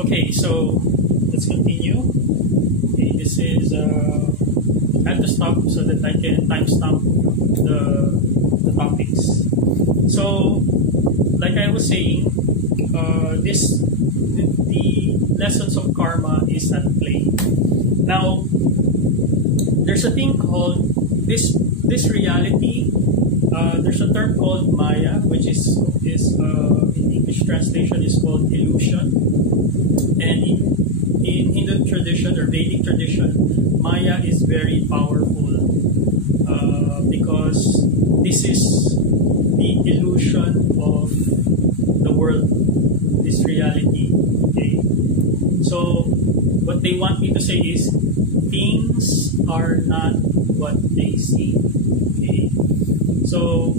Okay, so let's continue. Okay, this is I have to stop so that I can timestamp the topics. So, like I was saying, the lessons of karma is at play. Now, there's a thing called this reality. There's a term called Maya, which is in English translation is called illusion, and in Hindu tradition or Vedic tradition, Maya is very powerful because this is the illusion of the world, this reality. Okay, so what they want me to say is things are not what they seem. Okay, so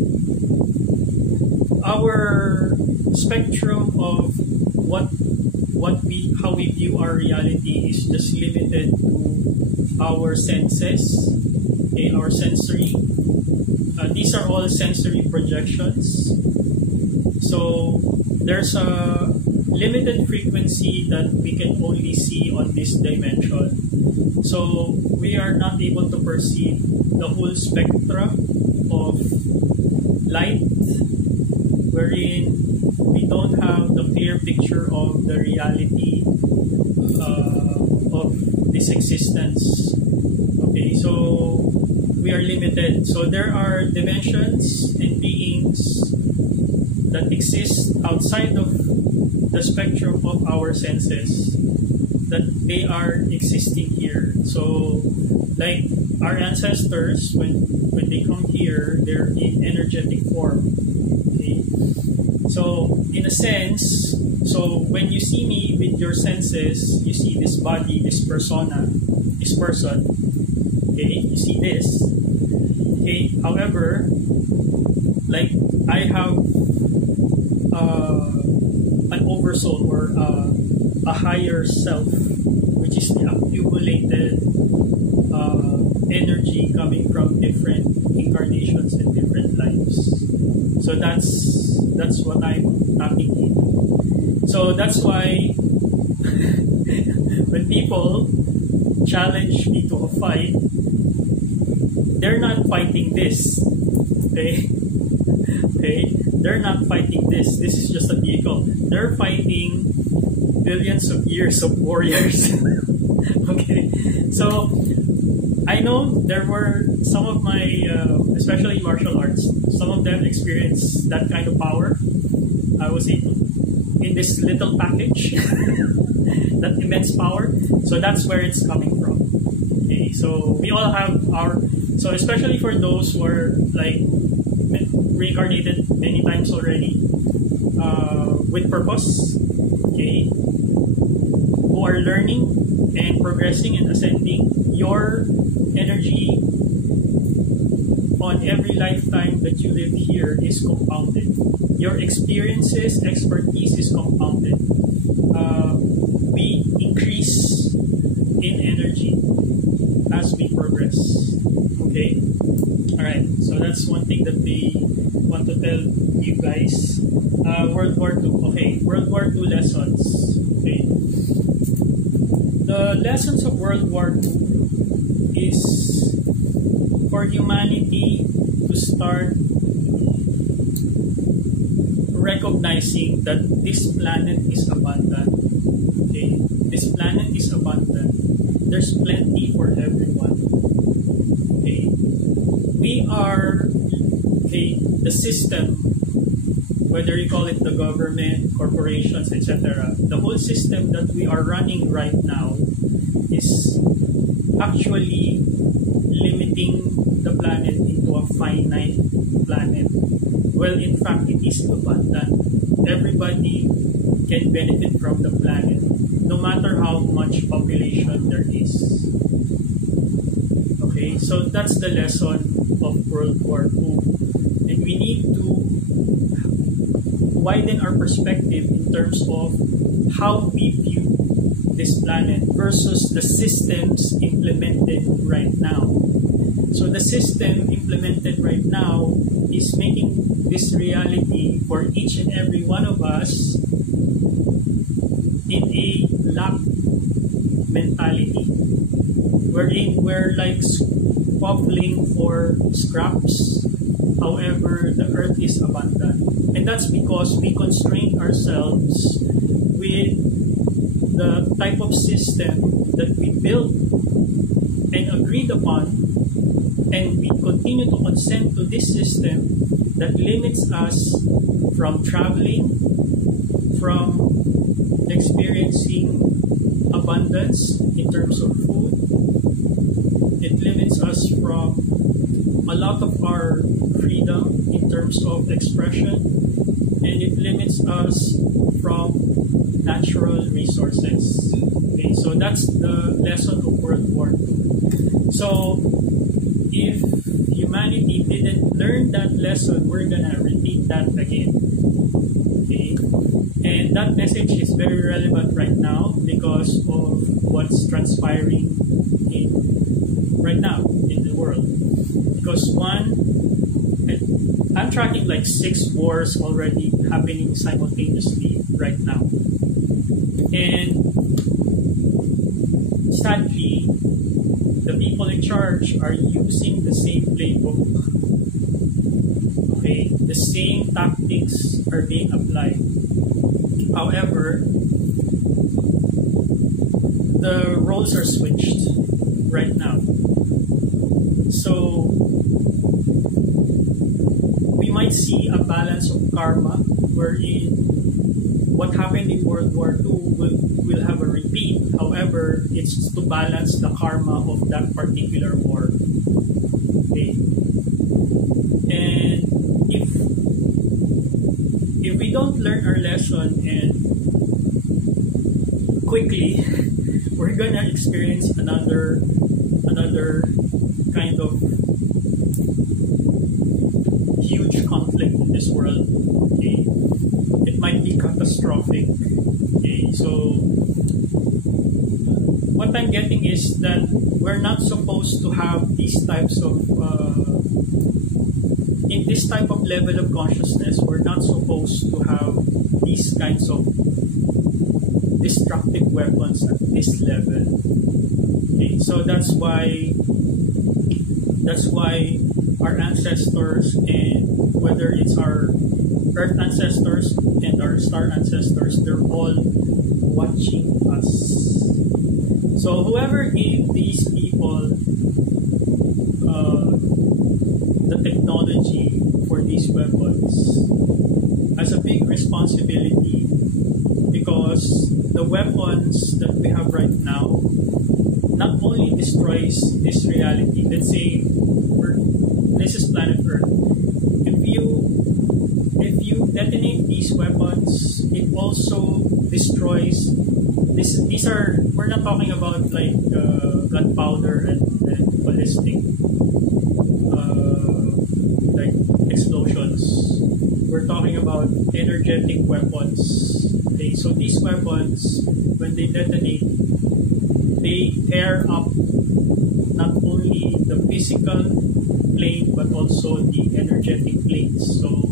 our spectrum of how we view our reality is just limited to our senses, okay, our sensory. These are all sensory projections. So there's a limited frequency that we can only see on this dimension. So we are not able to perceive the whole spectrum of light, wherein we don't have the clear picture of the reality of this existence. Okay, so we are limited. So there are dimensions and beings that exist outside of the spectrum of our senses, that they are existing here. So like our ancestors, when they come here, they're in energetic form. Okay? So in a sense, so when you see me with your senses, you see this body, this persona, this person. Okay, you see this. Okay, however, like I have an oversoul or a higher self, which is the accumulated energy coming from different incarnations and different lives. So that's what I'm tapping in. So that's why when people challenge me to a fight, they're not fighting this. Okay? Okay? They're not fighting this. This is just a vehicle. They're fighting billions of years of warriors. Okay? So, I know there were some of my, especially martial arts, some of them experienced that kind of power. I was able, in this little package, that immense power. So that's where it's coming from. Okay, so we all have our, so especially for those who are like reincarnated many times already, with purpose, okay, who are learning and progressing and ascending, your energy on every lifetime that you live here is compounded. Your experiences, expertise is compounded. We increase in energy as we progress. Okay? Alright, so that's one thing that they want to tell you guys. World War II. Okay, World War II lessons. Okay. The lessons of World War II is for humanity to start recognizing that this planet is abundant. Okay, this planet is abundant. There's plenty for everyone. Okay, we are, okay, the system, whether you call it the government, corporations, etc. The whole system that we are running right now is actually limiting the planet into a finite planet. Well, in fact, it is abundant. Everybody can benefit from the planet, no matter how much population there is. Okay, so that's the lesson of World War II. And we need to widen our perspective in terms of how we view this planet versus the systems implemented right now. So the system implemented right now is making this reality for each and every one of us lack mentality, wherein we're like squabbling for scraps. However, the earth is abundant. And that's because we constrain ourselves with the type of system that we built and agreed upon, and we continue to consent to this system that limits us from traveling, from experiencing abundance in terms of food. It limits us from a lot of our freedom in terms of expression, and it limits us from natural resources. Okay, so that's the lesson of World War II. So if humanity didn't learn that lesson, we're gonna repeat that again. Okay, and that message is very relevant right now because of what's transpiring right now in the world. Because I'm tracking like 6 wars already happening simultaneously right now. And sadly, the people in charge are using the same playbook. Okay, the same tactics are being applied. However, the roles are switched right now. So we might see a balance of karma wherein what happened in World War II will have a repeat. However, it's to balance the karma of that particular war. Okay. And if we don't learn our lesson and quickly, we're gonna experience another kind of huge conflict in this world. Okay, it might be catastrophic. Okay, so what I'm getting is that we're not supposed to have these types of in this type of level of consciousness. We're not supposed to have these kinds of destructive weapons at this level. Okay, so that's why our ancestors, and whether it's our earth ancestors and our star ancestors, they're all watching us. So whoever gave these people the technology for these weapons has a big responsibility, because the weapons that we have right now not only destroys this reality. Let's say this is planet Earth. If you detonate these weapons, it also destroys this. These are, we're not talking about like gunpowder and ballistic like explosions. We're talking about energetic weapons. Okay, so these weapons, when they detonate, they tear up not only the physical plane but also the energetic planes. So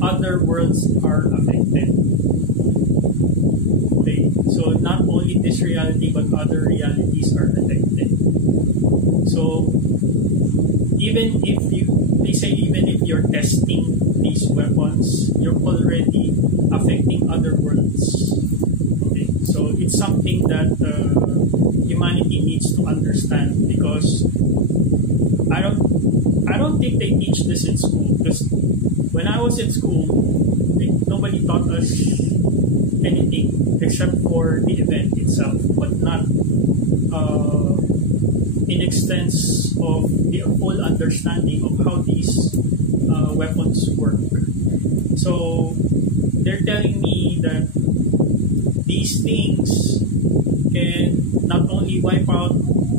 other worlds are affected. Okay, so not only this reality but other realities are affected. So even if you're testing these weapons, you're already affecting other worlds. Okay, so it's something that humanity needs to understand, because I don't think they teach this in school. Because when I was in school, nobody taught us anything except for the event itself, but not in extents of the full understanding of how these weapons work. So they're telling me that these things can not only wipe out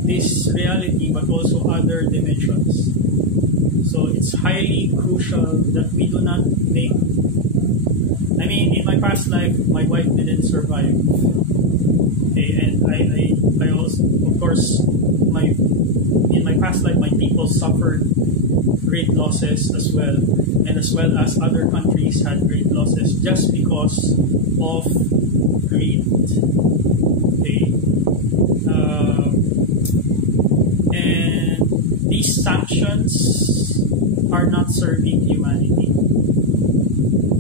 this reality but also other dimensions. So it's highly crucial that we do not make. I mean, in my past life, my wife didn't survive. Okay, and I also, of course, in my past life, my people suffered great losses as well, and as well as other countries had great losses just because of greed. serving humanity.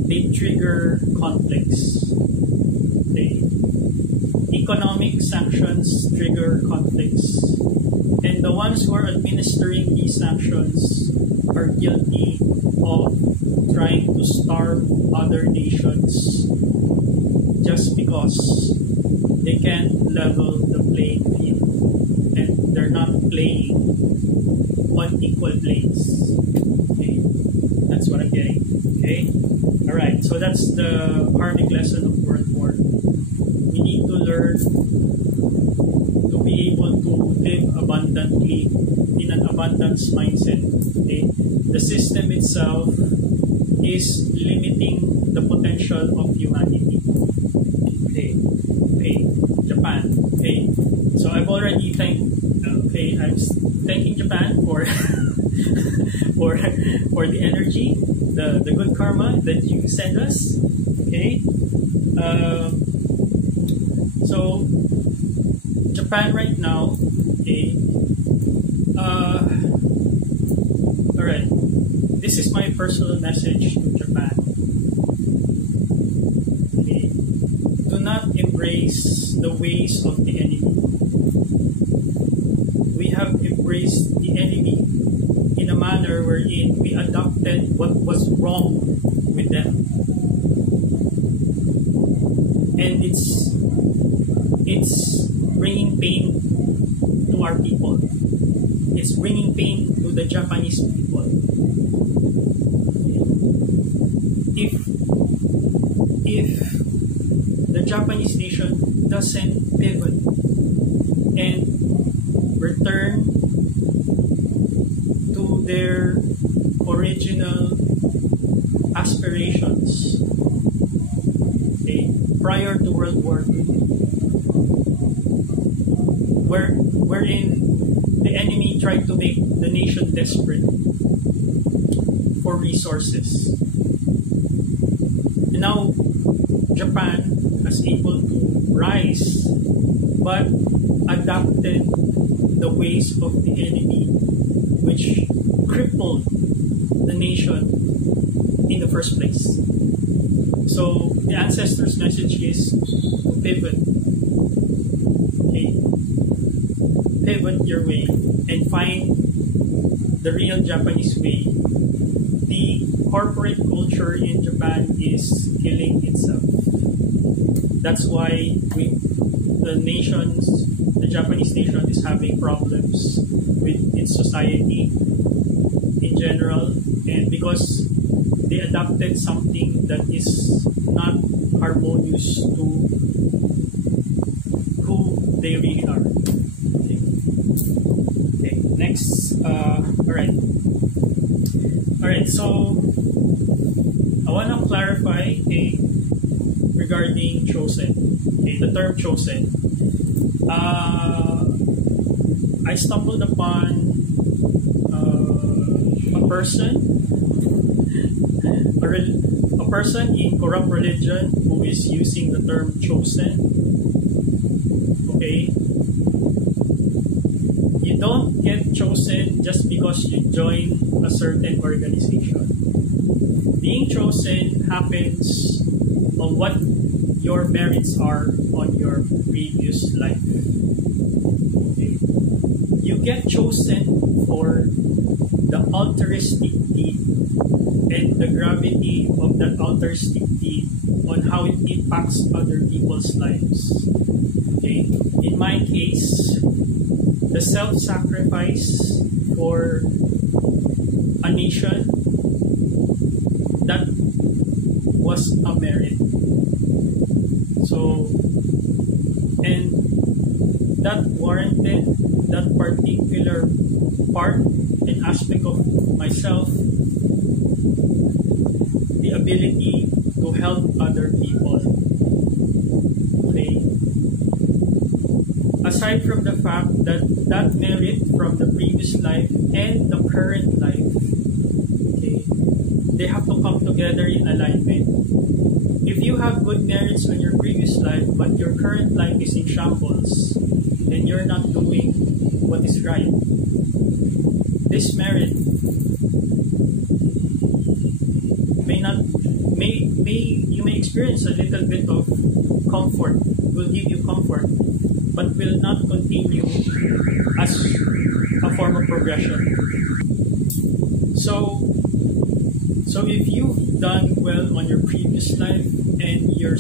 They trigger conflicts. Economic sanctions trigger conflicts. And the ones who are administering these sanctions are guilty of trying to starve other nations just because they can't level the playing field and they're not playing on equal planes. Okay, that's what I'm getting. Okay, all right. So that's the karmic lesson of World War. We need to learn to be able to live abundantly in an abundance mindset. Okay, the system itself is limiting the potential of humanity. Okay, Japan. Okay, so I've already thanked. I'm thanking Japan for for the energy, the good karma that you send us. Okay, so Japan right now. Okay, all right. This is my personal message to Japan. Okay, do not embrace the ways of the enemy. We have embraced the enemy in a manner wherein we adopted what was wrong with them. And it's bringing pain to our people. It's bringing pain to the Japanese people. If the Japanese nation doesn't pivot and return to their original aspirations, okay, prior to World War II, wherein the enemy tried to make the nation desperate for resources. And now Japan was able to rise but adapted the ways of the enemy, which crippled the nation in the first place. So the ancestors' message is to pivot. Okay? Pivot your way and find the real Japanese way. The corporate culture in Japan is killing itself. That's why the Japanese nation is having problems with its society in general, and because they adopted something that is not harmonious to who they really are. Okay, next. Alright, so I want to clarify regarding chosen. Okay, the term chosen. I stumbled upon a person in corrupt religion who is using the term chosen. Okay, you don't get chosen just because you join a certain organization. Being chosen happens on what your merits are on your previous life. Okay. You get chosen for the altruistic deed and the gravity of that altruistic deed on how it impacts other people's lives. Okay. In my case, the self-sacrifice for a nation, that was a merit. So, and that warranted that particular part and aspect of myself, the ability to help other people. Okay. Aside from the fact that that merit from the previous life and the current life, okay, they have to come together in alignment. If you have good merits on your previous life, but your current life is in shambles, then you're not doing what is right. this merit you may experience a little bit of comfort, will give you comfort, but will not continue as a form of progression. So if you've done well on your previous life, and you're,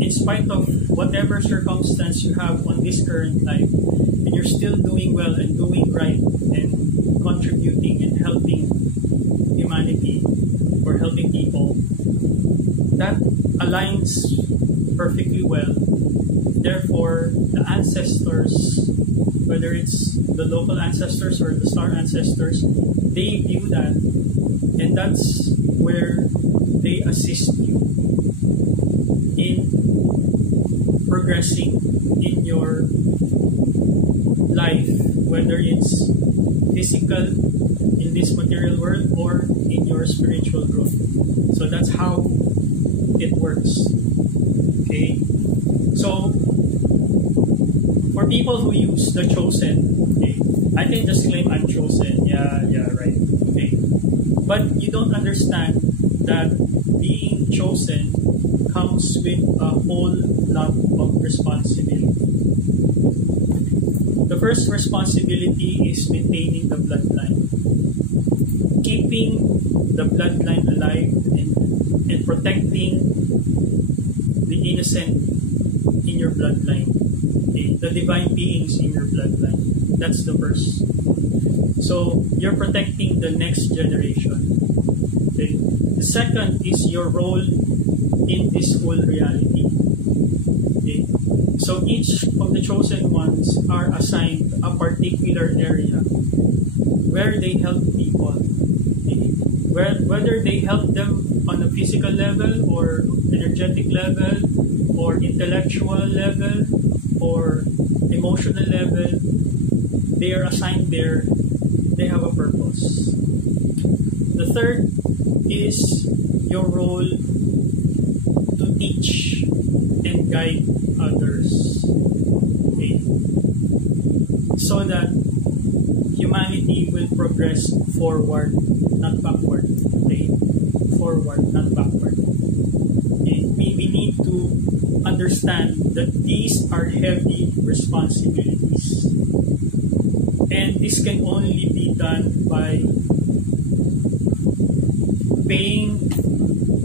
in spite of whatever circumstance you have on this current life, and you're still doing well and doing right and contributing and helping humanity or helping people, that aligns perfectly well. Therefore, the ancestors, whether it's the local ancestors or the star ancestors, they view that, and that's where they assist you in progressing in your life, whether it's physical in this material world or in your spiritual growth. So that's how it works. Okay? So, for people who use the chosen, okay, I can just claim I'm chosen. Yeah, right. Okay. But you don't understand that being chosen comes with a whole lot of responsibility. The first responsibility is maintaining the bloodline, keeping the bloodline alive, and protecting the innocent in your bloodline, okay? The divine beings in your bloodline. That's the first. So you're protecting the next generation. Okay? The second is your role in this whole reality. Okay? So each of the chosen ones are assigned a particular area where they help people. Okay? Whether they help them on a physical level or energetic level or intellectual level or emotional level, they are assigned there. They have a purpose. The third is your role to teach and guide others. Okay? So that humanity will progress forward, not backward. Okay? Forward, not backward. Okay? We need to understand that these are heavy responsibilities. And this can only be done by paying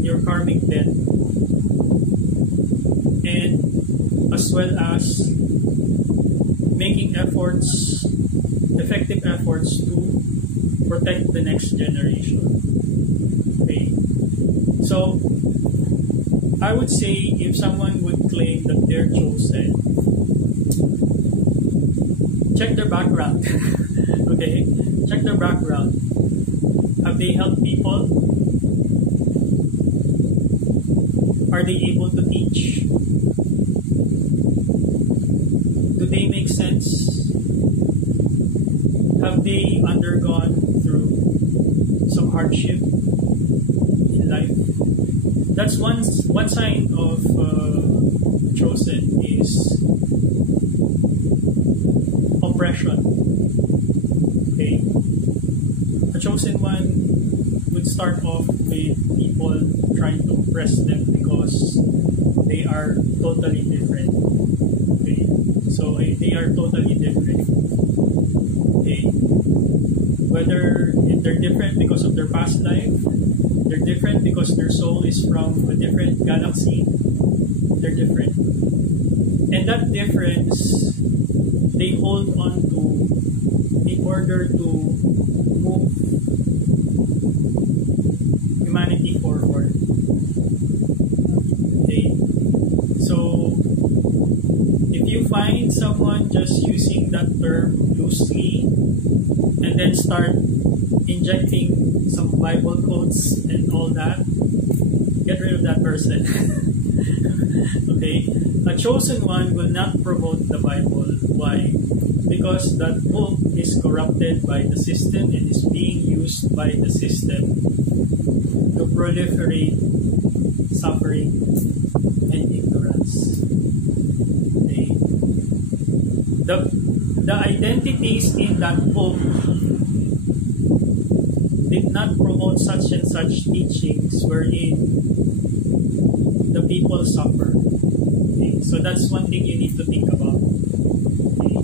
your karmic debt, and as well as making efforts, effective efforts to protect the next generation. Okay? So, I would say if someone would claim that they're chosen, check their background. Okay? Check their background. Have they helped people? Are they able to teach? Do they make sense? Have they undergone through some hardship in life? That's one sign of chosen is oppression. Okay, a chosen one would start off with people trying to oppress them because they are totally different. Okay, so they are totally different. Okay, whether if they're different because of their past life, they're different because their soul is from a different galaxy. They're different, and that difference they hold on to in order to move humanity forward. Okay, so if you find someone just using that term loosely and then start injecting some Bible quotes and all that, get rid of that person. Okay? A chosen one will not promote the Bible. Why? Because that book is corrupted by the system and is being used by the system to proliferate suffering and ignorance. Okay? The identities in that book did not promote such and such teachings wherein the people suffer. Okay? So that's one thing you need to think about. Okay.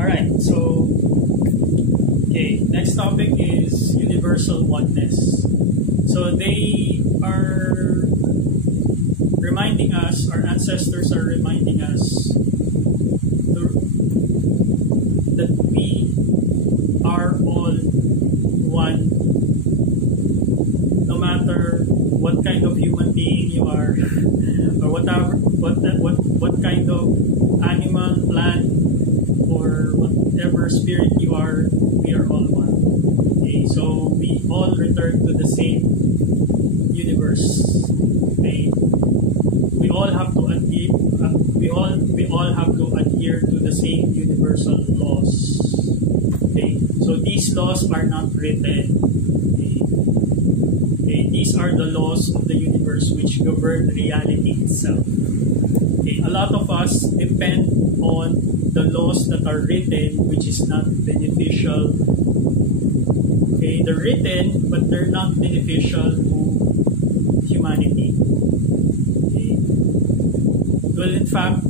Alright, so next topic is universal oneness. So they are reminding us, our ancestors are reminding us that we are all one, no matter what kind of human being you are, or what kind of animal, plant, or whatever spirit you are, we are all one. Okay, so we all return to the same universe. Okay, we all have to adhere. We all have to adhere to the same universal laws. Okay, so these laws are not written. Okay, these are the laws of the universe which govern reality itself. Okay, a lot of us depend on the laws that are written, which is not beneficial. Okay, they're written, but they're not beneficial to humanity. Okay. Well, in fact,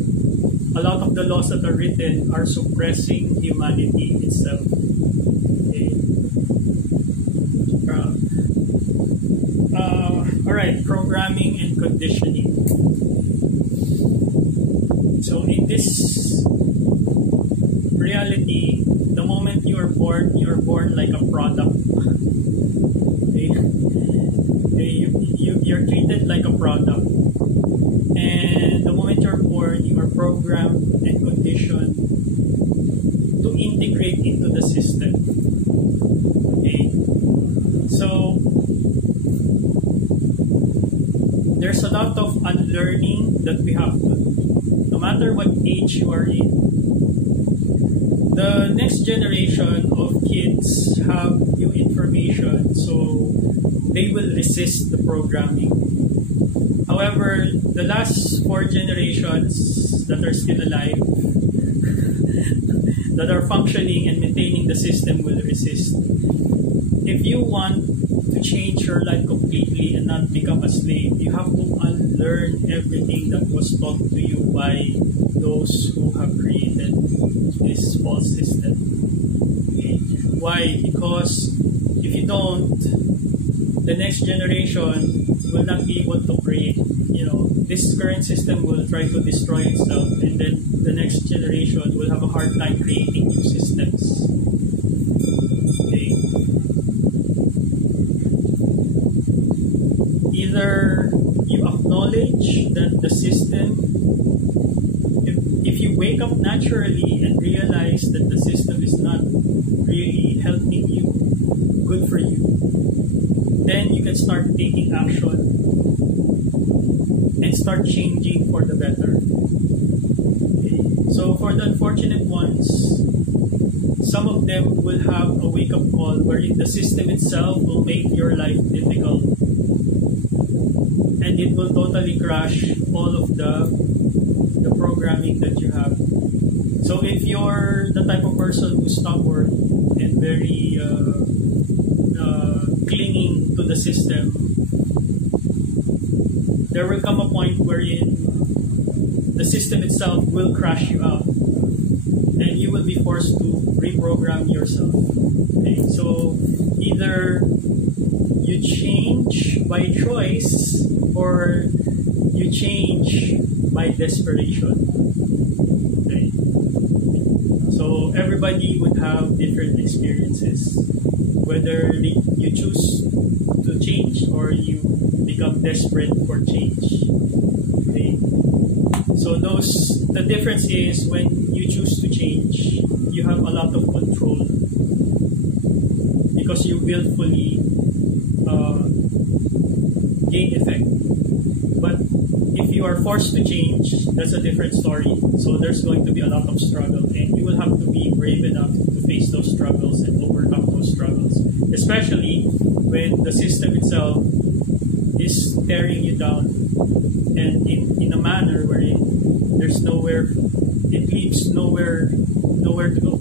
a lot of the laws that are written are suppressing humanity itself. Okay. Alright, programming and conditioning. So in this reality, the moment you're born like a product. Okay? You're treated like a product. And the moment you're born, you are programmed and conditioned to integrate into the system. Okay? So, there's a lot of unlearning that we have to do, no matter what age you are in. The next generation of kids have new information, so they will resist the programming. However, the last 4 generations that are still alive, that are functioning and maintaining the system, will resist. If you want to change your life completely and not become a slave, you have to unlearn everything that was taught to you by those who have created this false system. Okay. Why? Because if you don't, the next generation will not be able to create. This current system will try to destroy itself, and then the next generation will have a hard time creating new systems. Okay. Either you acknowledge that the system, if you wake up naturally and realize that the system is not really helping you, good for you, then you can start taking action and start changing for the better. Okay. So for the unfortunate ones, some of them will have a wake-up call wherein the system itself will make your life difficult, and it will totally crash all of the programming that you have. So if you're the type of person who's stubborn and very clinging to the system, there will come a point wherein the system itself will crash you out, and you will be forced to reprogram yourself. Okay? So either you change by choice or you change by desperation. Okay? So everybody would have different experiences, whether you choose to change or you become desperate for change. Okay? So the difference is when you choose to change, you have a lot of control because you willfully gain effect. But if you are forced to change, that's a different story. So there's going to be a lot of struggle, and you will have to be brave enough to face those struggles and overcome those struggles, especially when the system itself is tearing you down, and in a manner wherein there's nowhere, it leaves nowhere to go.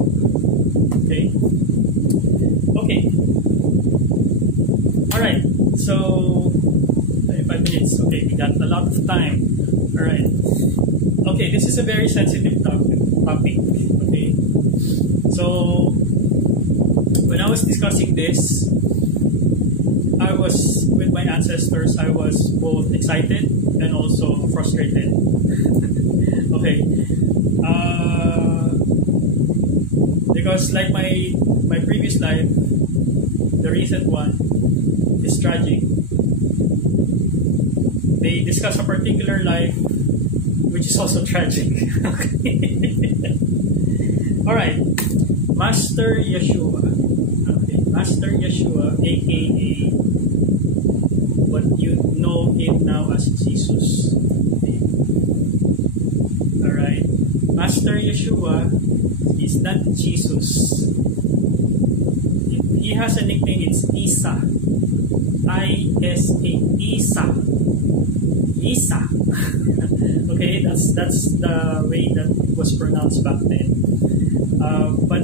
Okay. Alright, so 5 minutes. Okay, we got a lot of time. Alright. Okay, this is a very sensitive topic. Okay. So when I was discussing this, I was with my ancestors, I was both excited and also frustrated. Okay. Because like my previous life, the recent one is tragic. They discuss a particular life which is also tragic. Okay. Alright. Master Yeshua. Okay. Master Yeshua, aka what you know him now as Jesus. Okay. Alright. Master Yeshua is not Jesus. He has a nickname, it's Isa. I-S-A. Isa. Isa. Okay, that's the way that was pronounced back then. But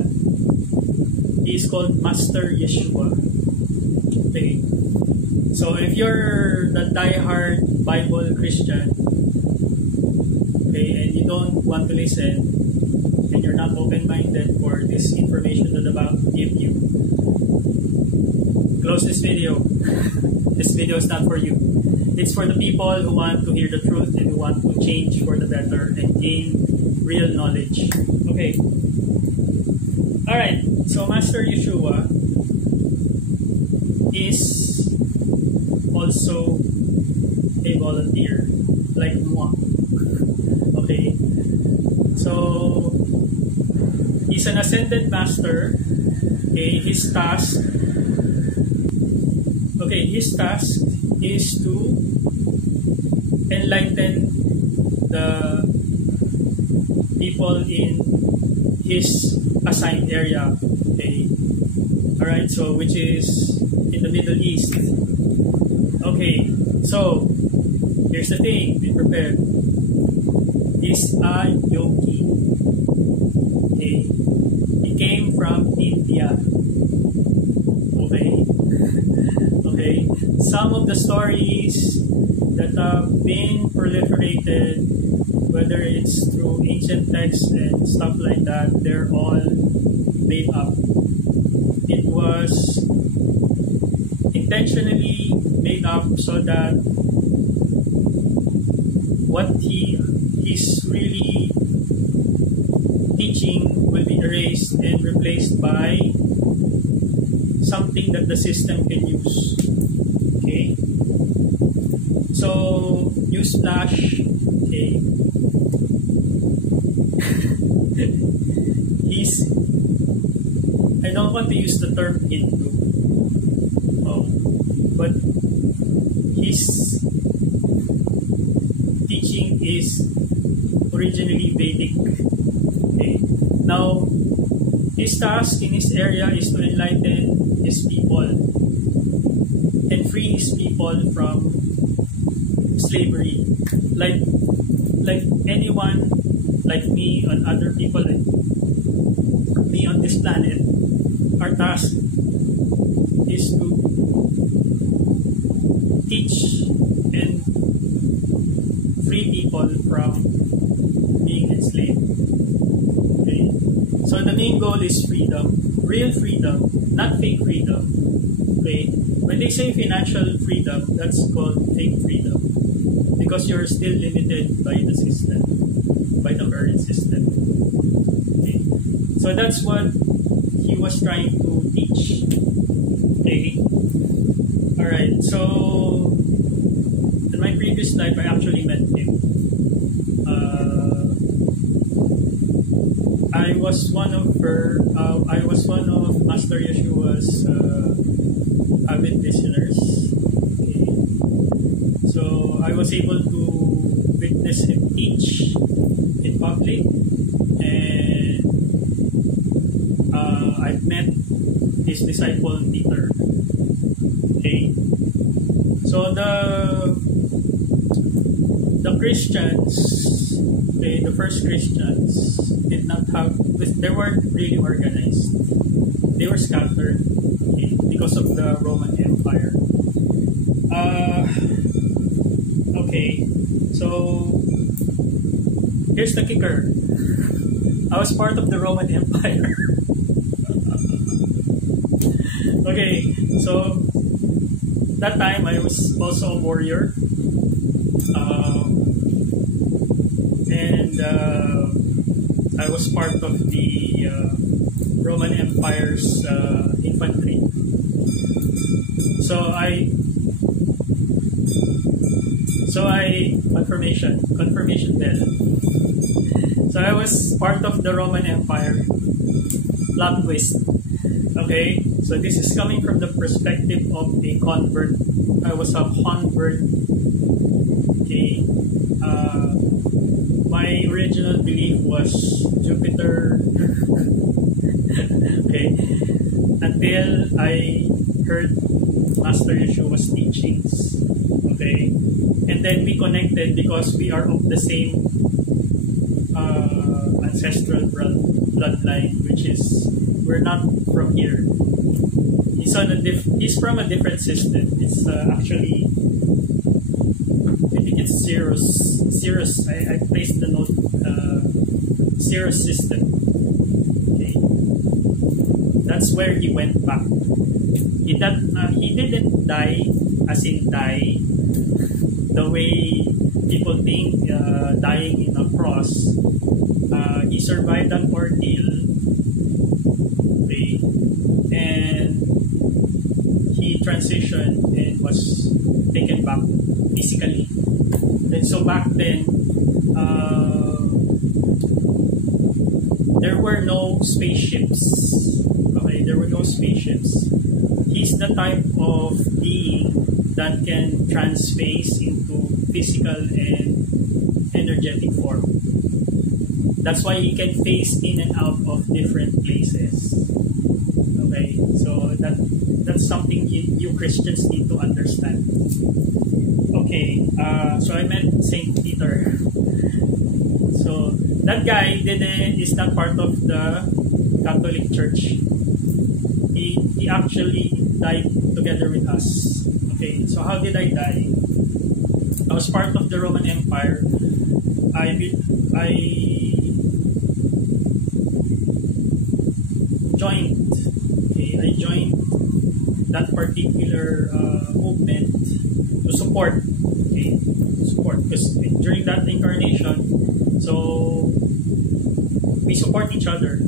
he's called Master Yeshua. Okay. So if you're the die-hard Bible Christian, okay, and you don't want to listen, and you're not open-minded for this information that I'm about to give you, close this video. This video is not for you. It's for the people who want to hear the truth and who want to change for the better and gain real knowledge. Okay. Alright, so Master Yeshua is also a volunteer, like moi. Okay. So he's an ascended master. Okay, his task is to enlighten the people in his assigned area. Okay. Alright, so which is in the Middle East. Okay, so here's the thing, be prepared. He's a yogi. Okay. He came from India. Okay. Okay. Some of the stories that have been proliferated, whether it's through ancient texts and stuff like that, they're all made up. It was intentionally made up so that what he's really teaching will be erased and replaced by something that the system can use. Okay? So, newsflash. Okay. I don't want to use the term Hindu. Oh. But his teaching is originally Vedic. Okay. Now, his task in his area is to enlighten his people and free his people from slavery. Like anyone, like me and other people like me on this planet, our task is to teach and free people from being enslaved. Okay? So the main goal is freedom, real freedom, not fake freedom. Okay? When they say financial freedom, that's called fake freedom because you're still limited by the system, by the current system. Okay? So that's what he was trying to teach. Okay? Alright, so in my previous life, I actually met him. I was one of Master Yeshua's avid listeners. Okay. So I was able to witness him teach in public, and I've met his disciple Peter. Okay. So the Christians, okay, the first Christians did not have, they weren't really organized. They were scattered, okay, because of the Roman Empire. Uh, okay, so here's the kicker. I was part of the Roman Empire. Okay, so that time I was also a warrior. And I was part of the Roman Empire's infantry. So confirmation bell. So I was part of the Roman Empire. Plot twist. Okay, so this is coming from the perspective of a convert. I was a convert. Okay, my original belief was Jupiter. Okay, until I heard Master Yeshua's teachings. Okay, and then we connected because we are of the same ancestral bloodline, which is we're not from here. He's from a different system. It's actually, I think it's Cirrus. I placed the note, Cirrus system. Okay, that's where he went back. He didn't die, as in die, the way people think, dying in a cross. He survived an ordeal. Okay, and he transitioned and was taken back physically. And so back then, there were no spaceships. Okay, there were no spaceships. He's the type of being that can transphase into physical and energetic form. That's why he can phase in and out of different places. Okay, so that's something you Christians need to understand. Okay, so I met Saint Peter. So that guy is not part of the Catholic Church. He actually died together with us. Okay, so how did I die? I was part of the Roman Empire. I joined. Okay, I joined that particular movement to support. Okay, to support because during that incarnation, so we support each other.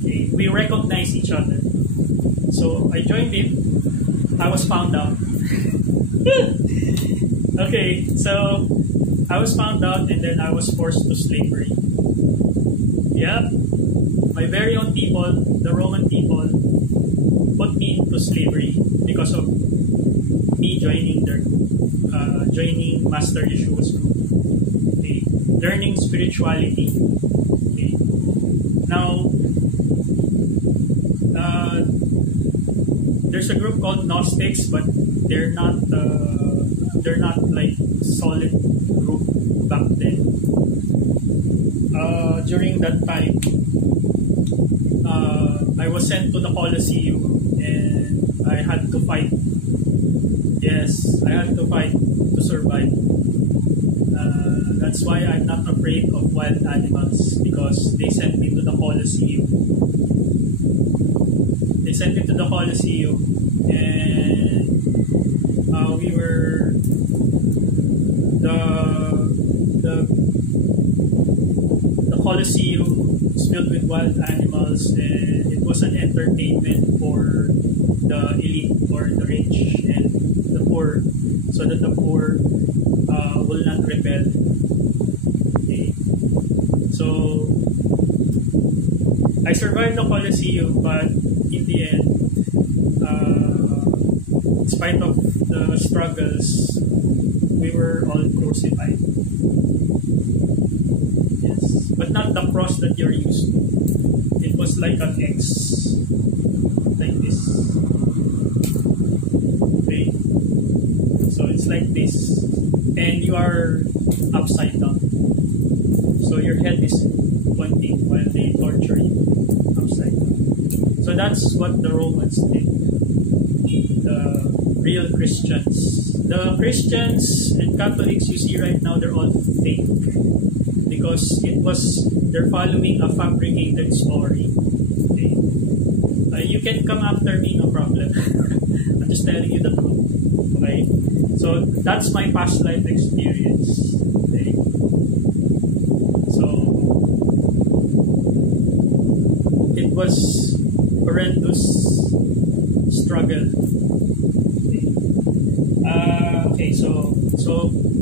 Okay, we recognize each other. So I joined it. I was found out. Okay, so I was found out and then I was forced to slavery. Yep, my very own people, the Roman people, put me into slavery because of me joining joining Master Yeshua's group. Okay, learning spirituality. Okay, now there's a group called Gnostics, but they're not like solid group back then. During that time, I was sent to the Colosseum and I had to fight. Yes, I had to fight to survive. That's why I'm not afraid of wild animals, because they sent me to the Colosseum. They sent me to the Colosseum and we were the Colosseum is filled with wild animals, and it was an entertainment for the elite or the rich and the poor, so that the poor will not rebel. Okay. So I survived the Colosseum, but in the end, in spite of the struggles, we were all crucified. Yes, but not the cross that you're used to. It was like an X, like this. Okay, so it's like this, and you are upside down. So your head is pointing while they torture you upside down. So that's what the Romans did. The real Christians the Christians and Catholics you see right now, they're all fake because they're following a fabricated story. Okay, you can come after me, no problem. I'm just telling you the truth. Okay, so that's my past life experience. Okay, so it was horrendous struggle. Okay, so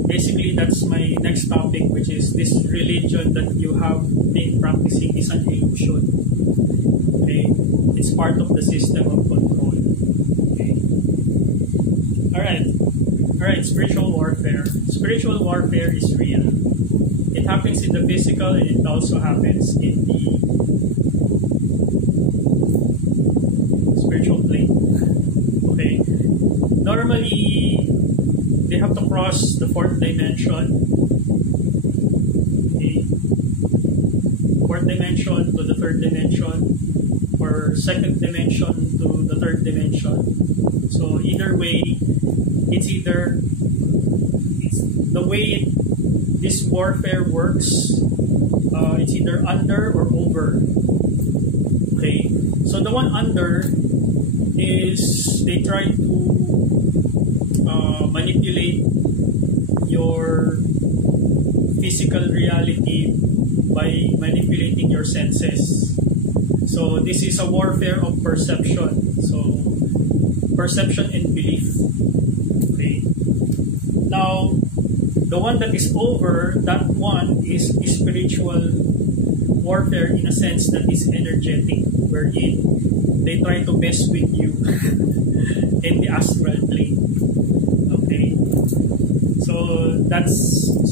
basically that's my next topic, which is this religion that you have been practicing is an illusion. Okay, it's part of the system of control. Okay, all right. Spiritual warfare. Spiritual warfare is real. It happens in the physical, and it also happens in the spiritual plane. Okay, normally they have to cross the fourth dimension. Okay. Fourth dimension to the third dimension, or second dimension to the third dimension. So either way, it's the way this warfare works. It's either under or over. Okay. So the one under is they try to manipulate your physical reality by manipulating your senses. So this is a warfare of perception. So perception and belief. Okay. Now, the one that is over, that one is spiritual warfare in a sense that is energetic, wherein they try to mess with you in the astral plane. Okay, so that's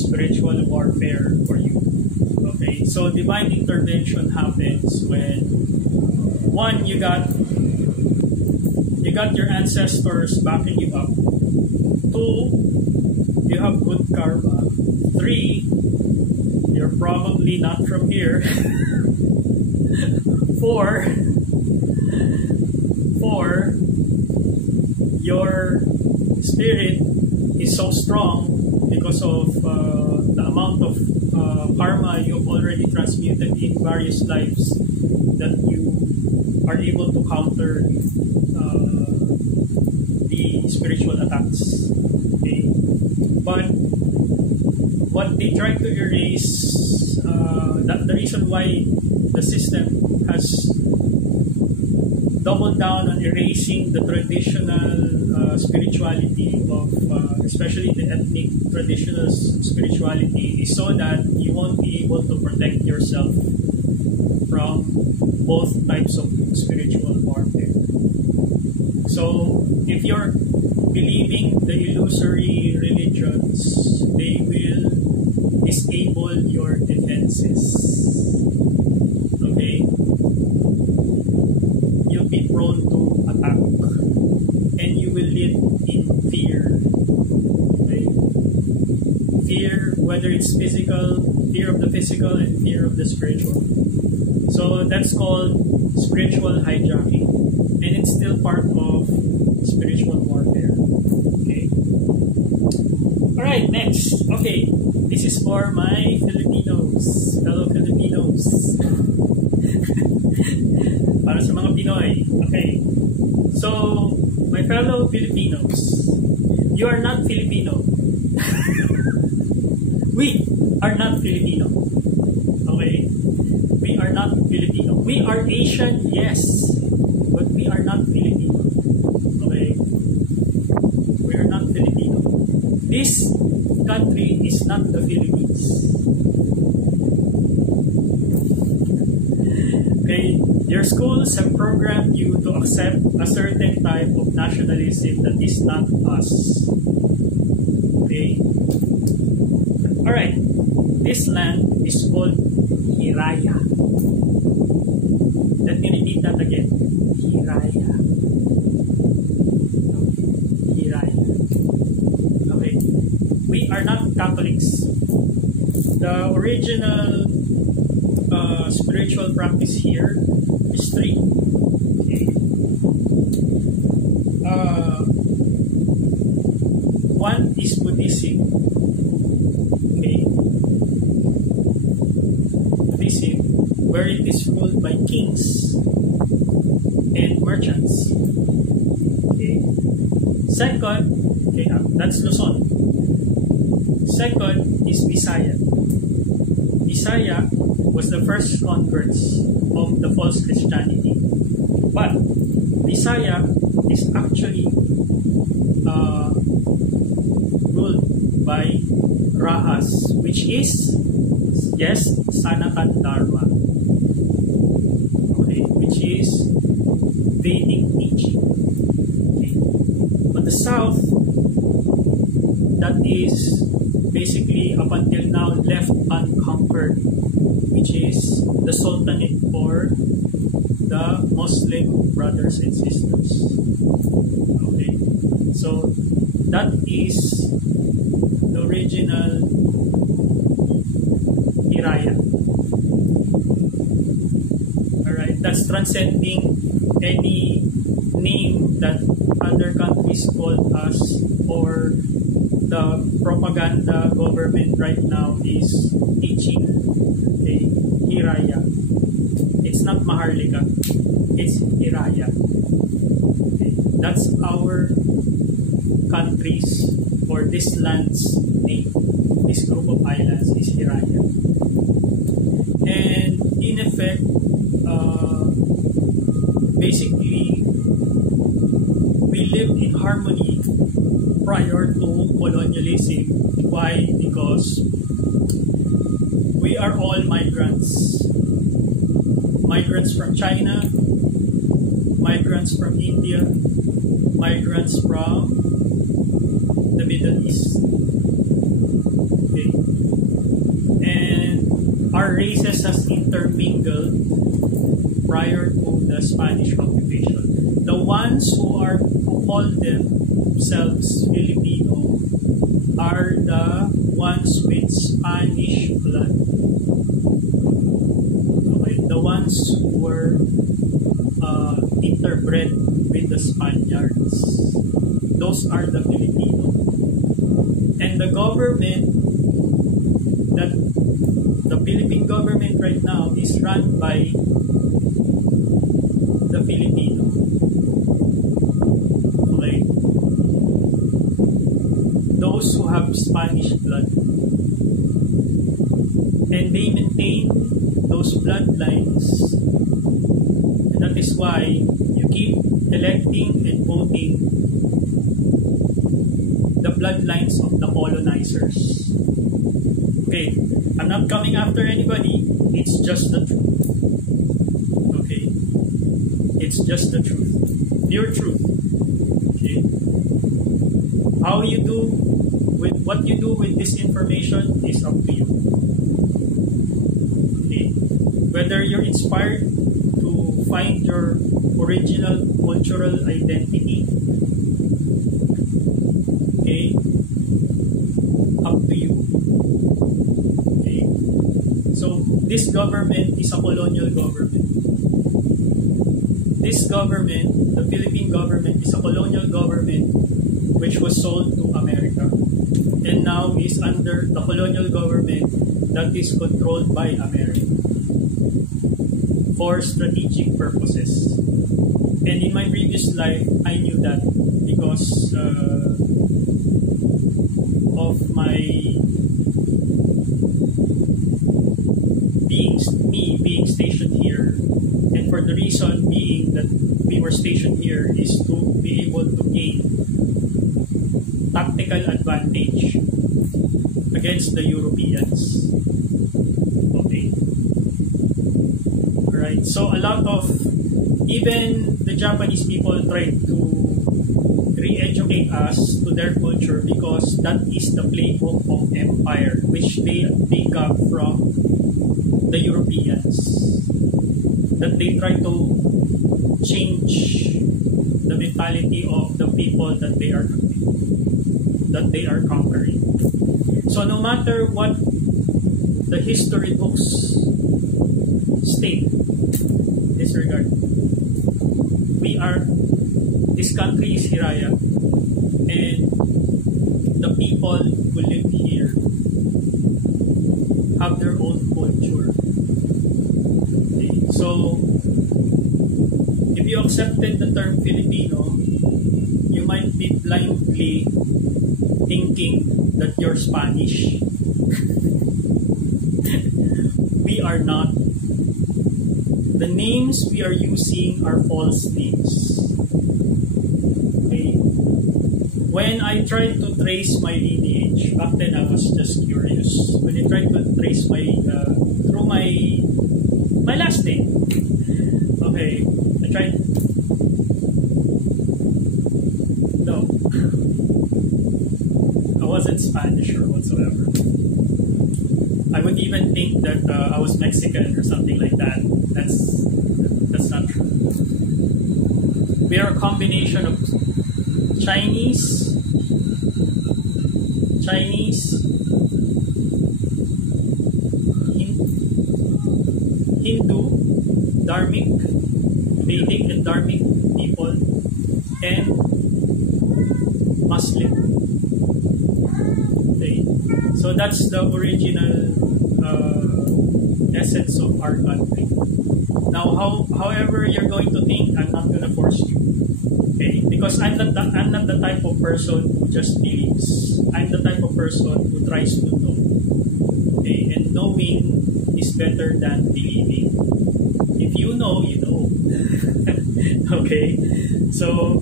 spiritual warfare for you. Okay, so divine intervention happens when one, you got your ancestors backing you up. Two, you have good karma. Three, you're probably not from here. Four, your spirit is so strong because of the amount of karma you've already transmuted in various lives that you are able to counter the spiritual attacks. Okay? But what they try to erase, the reason why the system has doubled down on erasing the traditional spirituality of, especially the ethnic traditional spirituality, is so that you won't be able to protect yourself from both types of spiritual warfare. So if you're believing the illusory religions, they will disable your defenses. Okay? You'll be prone to attack. And you will live in fear. Okay? Fear, whether it's physical, fear of the physical, and fear of the spiritual. So that's called spiritual hijacking. And it's still part of spiritual warfare. Okay? Alright, next. Okay, this is for my Filipinos, fellow Filipinos. Para sa mga Pinoy. Okay. So, my fellow Filipinos, you are not Filipino. We are not Filipino. Okay? We are not Filipino. We are Asian, yes. But we are not Filipino. Okay? We are not Filipino. This country is not the Philippines. Okay? Your schools have programmed you to accept a certain type of nationalism that is not us. Okay? Alright. This land is called Hiraya. Let me repeat that again. Hiraya. Hiraya. Okay. We are not Catholics. The original spiritual practice here is three. Okay. One is Buddhism. Okay. Buddhism, where it is ruled by kings and merchants. Okay. Second, okay, that's Luzon. Second is Bisaya. Bisaya was the first converts of the false Christianity. But Bisaya is actually ruled by Rahas, which is, yes, Sanatan Dharma. Okay, which is Vedic teaching. Okay. On the south, that is basically up until now left unconquered, which is the Sultanate or the Muslim brothers and sisters. Okay, so that is the original Hiraya. Alright, that's transcending any name that other countries call us, or the propaganda government right now is teaching. Okay, Hiraya. It's not Maharlika, it's Hiraya. Okay, that's our country's or this land's name. This group of islands is Hiraya. And in effect, basically, we lived in harmony prior to colonialism. Why? Because we are all migrants. Migrants from China, migrants from India, migrants from the Middle East. Okay. And our races has intermingled prior to the Spanish occupation. The ones who call themselves Filipino are the ones with Spanish blood. Okay, the ones who were interbred with the Spaniards. Those are the Filipino. And the government, that the Philippine government right now is run by the Filipino. Okay? Those who have Spanish blood. And they maintain those bloodlines. And that is why you keep electing and voting the bloodlines of the colonizers. Okay, I'm not coming after anybody, it's just the truth. Okay, it's just the truth, pure truth. Okay, how you do with what you do with this information is up to you. Okay, whether you're inspired to find your original cultural identity, okay, up to you. Okay, so this government is a colonial government. This government, the Philippine government, is a colonial government which was sold to America and now is under the colonial government that is controlled by America for strategic purposes. And in my previous life, I knew that because of my being stationed here, and for the reason being that we were stationed here is to be able to gain tactical advantage against the Europeans. Okay. Alright, so a lot of, even the Japanese people tried to re-educate us to their culture because that is the playbook of empire which they got from the Europeans, that they try to change the mentality of the people that they are conquering. So no matter what the history books state, disregard. This country is Hiraya, and the people who live here have their own culture. Okay? So, if you accepted the term Filipino, you might be blindly thinking that you're Spanish. We are not. The names we are using are false names. Okay? When I tried to trace my lineage, back then I was just curious. When I tried to trace my through my last name, okay, I tried. No, I wasn't Spanish or whatsoever. I would even think that I was Mexican or something like that. That's not true. We are a combination of Chinese, Hindu, Dharmic, Vedic and Dharmic people, and Muslim. Okay. So that's the original essence of our country. Now, however you're going to think, I'm not going to force you. Okay? Because I'm not the type of person who just believes. I'm the type of person who tries to know. Okay? And knowing is better than believing. If you know, you know. Okay? So,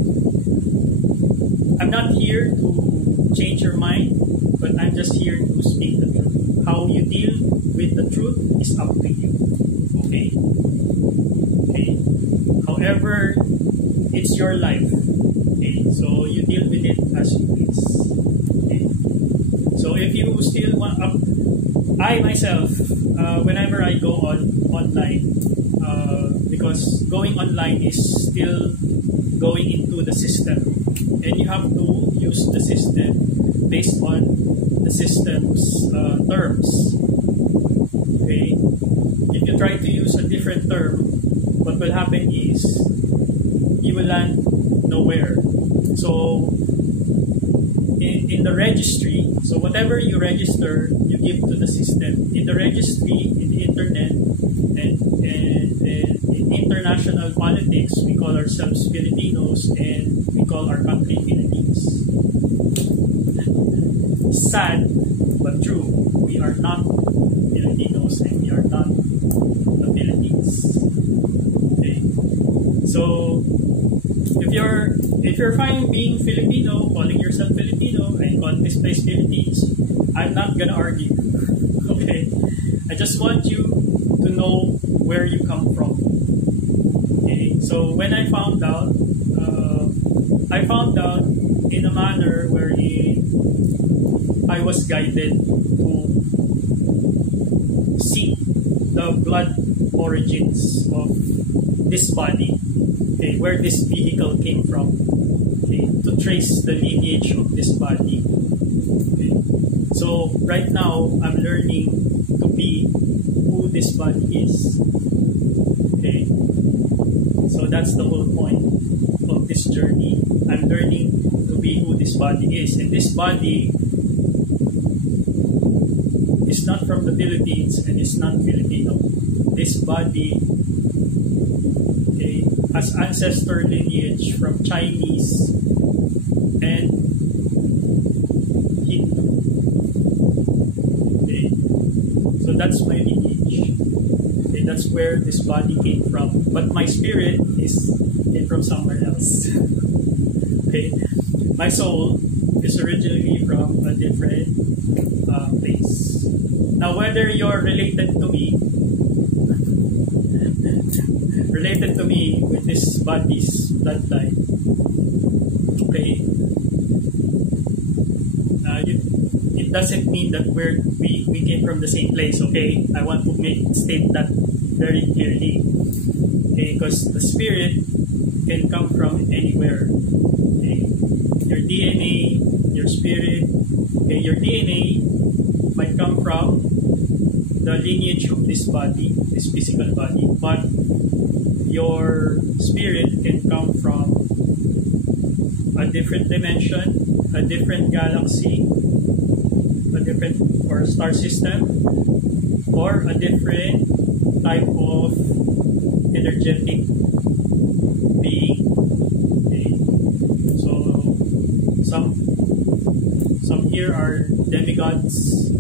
I'm not here to change your mind, but I'm just here to speak the truth. How you deal with the truth is up to you. Okay? Okay? However, it's your life. Okay? So you deal with it as you please. Okay? So if you still want, I myself, whenever I go online, because going online is still going into the system, and you have to use the system based on the system's terms. Okay? If you try to use a different term, what will happen is you will land nowhere. So in the registry, so whatever you register, you give to the system. In the registry, in the internet, and in international politics, we call ourselves Filipinos and we call our country Philippines. Sad but true, we are not Filipinos and we are not the Philippines. Okay, so if you're fine being Filipino, calling yourself Filipino, and calling this place Philippines, I'm not gonna argue. Okay, I just want you to know where you come from. Okay, so when I found out in a manner wherein I was guided to seek the blood origins of this body, okay, where this vehicle came from, okay, to trace the lineage of this body. Okay. So right now, I'm learning to be who this body is. Okay. So that's the whole point of this journey. I'm learning to be who this body is, and this body is not from the Philippines and is not Filipino. This body, okay, has ancestor lineage from Chinese and Hindu. Okay, so that's my lineage. Okay, that's where this body came from. But my spirit came from somewhere else. Okay, my soul is originally from a different place. Now, whether you're related to me with this body's bloodline, okay, it doesn't mean that we came from the same place. Okay, I want to state that very clearly. Okay, because the spirit can come from anywhere. Okay, your DNA, your spirit. Okay, your DNA might come from the lineage of this body, this physical body, but your spirit can come from a different dimension, a different galaxy, a different or star system, or a different type of energetic being. Okay. So some here are demigods,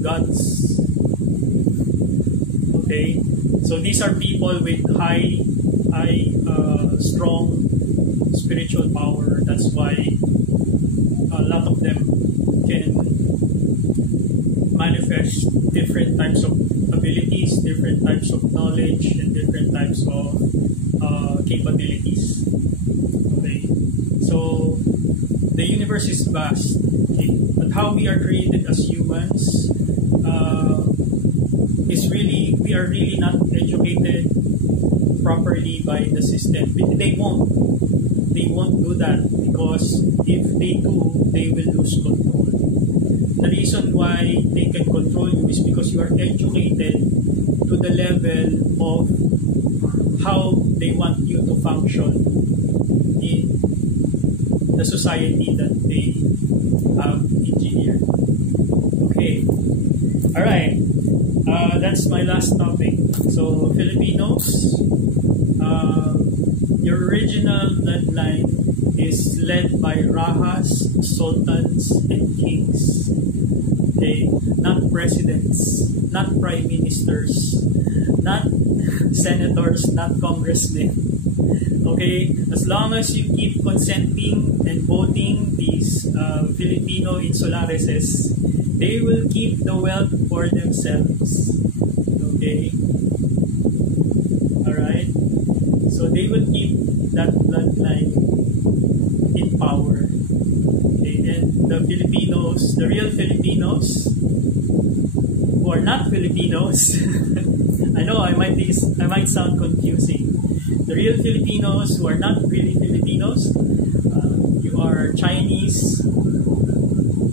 gods. Okay. So these are people with high strong spiritual power. That's why a lot of them can manifest different types of abilities, different types of knowledge, and different types of capabilities. Okay, so the universe is vast. Okay, but how we are created as humans is really, we are really not educated properly by the system. They won't do that, because if they do, they will lose control. The reason why they can control you is because you are educated to the level of how they want you to function in the society that they have engineered. Okay, all right. That's my last topic. So Filipinos, your original bloodline is led by Rahas, sultans, and kings. Okay, not presidents, not prime ministers, not senators, not congressmen. Okay, as long as you keep consenting and voting these Filipino insulareses, they will keep the wealth for themselves. Okay, all right. So they will keep that bloodline in power. Okay, and the Filipinos, the real Filipinos, who are not Filipinos, I know I might sound confusing. The real Filipinos who are not really Filipinos, you are Chinese,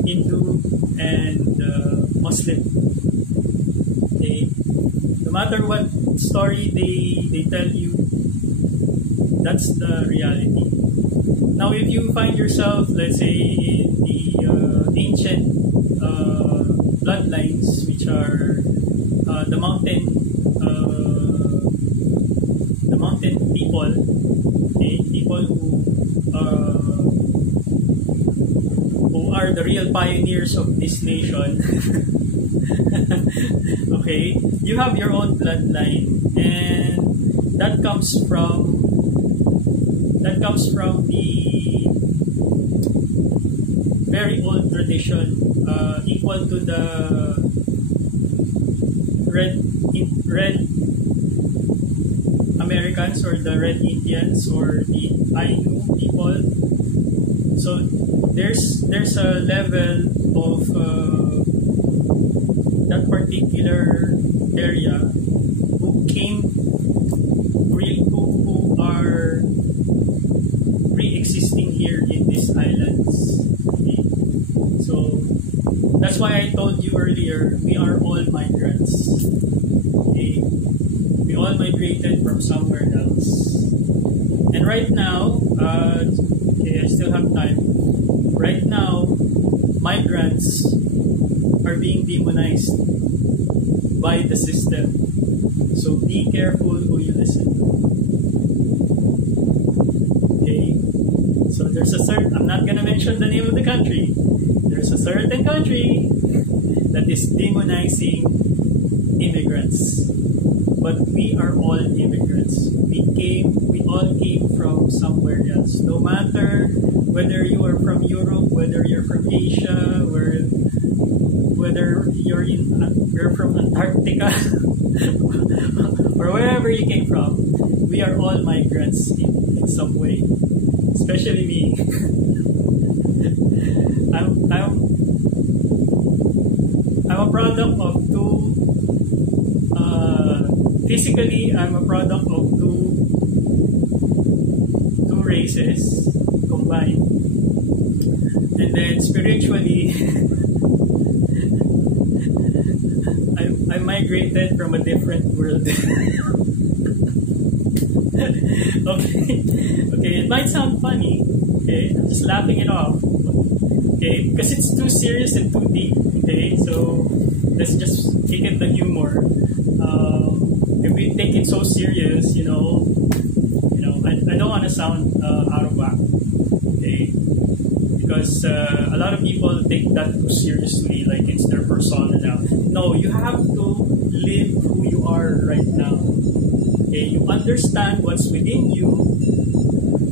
Hindu, and Muslim. Okay, no matter what story they tell you, that's the reality. Now, if you find yourself, let's say, in the ancient bloodlines, which are the mountain people, okay, people who are the real pioneers of this nation. Okay, you have your own bloodline, and that comes from the very old tradition, equal to the red Americans, or the red Indians, or the Ainu people. So there's a level of that particular area who are pre-existing here in these islands. Okay? So that's why I told you earlier, we are all migrants. Okay? We all migrated from somewhere else. And right now, okay, I still have time. Right now, migrants are being demonized by the system. So be careful who you listen to. Okay? So there's a certain, I'm not gonna mention the name of the country. There's a certain country that is demonizing immigrants. But we are all immigrants. We all came from somewhere else. No matter whether you are from Europe, whether you're from Asia, whether you're from Antarctica, or wherever you came from, we are all migrants in some way. Especially me. I'm a product of two. Physically, I'm a product of two races combined, and then spiritually, I migrated from a different world. Okay, it might sound funny, Okay, I'm just laughing it off. Okay, because it's too serious and too deep. Okay, so let's just take it the humor. If we take it so serious, I don't want to sound out of whack. Okay, because a lot of people take that too seriously, like it's their persona now. No, you have to live who you are right now. Okay, you understand what's within you.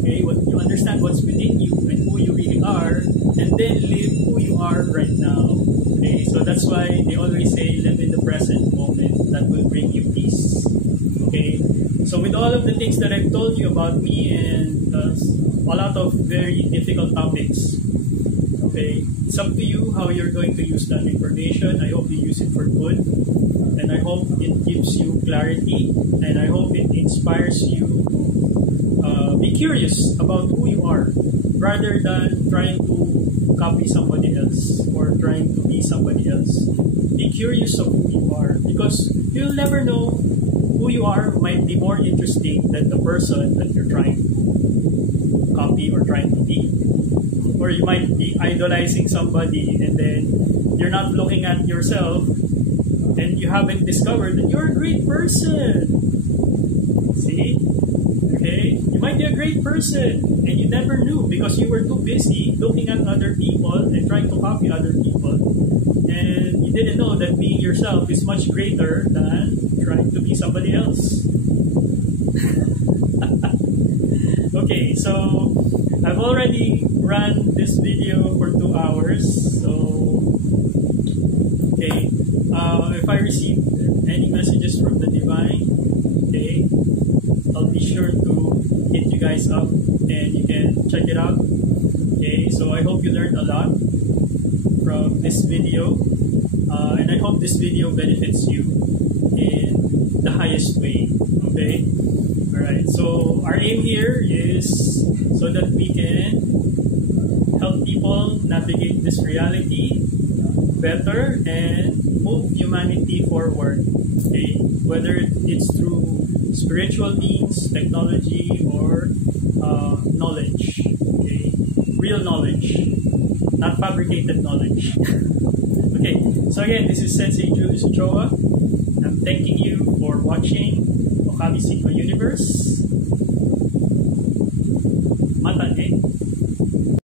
Okay, you understand what's within you and who you really are, and then live who you are right now. Okay, so that's why they always say live in the present moment. That will bring you peace. Okay, so with all of the things that I've told you about me and a lot of very difficult topics, okay, it's up to you how you're going to use that information. I hope you use it for good, and I hope it gives you clarity, and I hope it inspires you to be curious about who you are rather than trying to copy somebody else or trying to be somebody else. Be curious of who you are, because you'll never know. Who you are might be more interesting than the person that you're trying to copy or trying to be. Or you might be idolizing somebody and then you're not looking at yourself and you haven't discovered that you're a great person. See? Okay? You might be a great person and you never knew because you were too busy looking at other people and trying to copy other people. And you didn't know that being yourself is much greater than trying to be somebody else. Okay, so I've already run this video for 2 hours. So, okay, if I receive any messages from the Divine, okay, I'll be sure to hit you guys up and you can check it out. Okay, so I hope you learned a lot from this video, and I hope this video benefits you in the highest way. Okay, all right, so our aim here is so that we can help people navigate this reality better and move humanity forward. Okay, whether it's through spiritual means, technology, or knowledge. Okay, real knowledge, not fabricated knowledge. Okay, so again, this is Sensei Julius Ochoa. I'm thanking you for watching Okami Sigma Universe.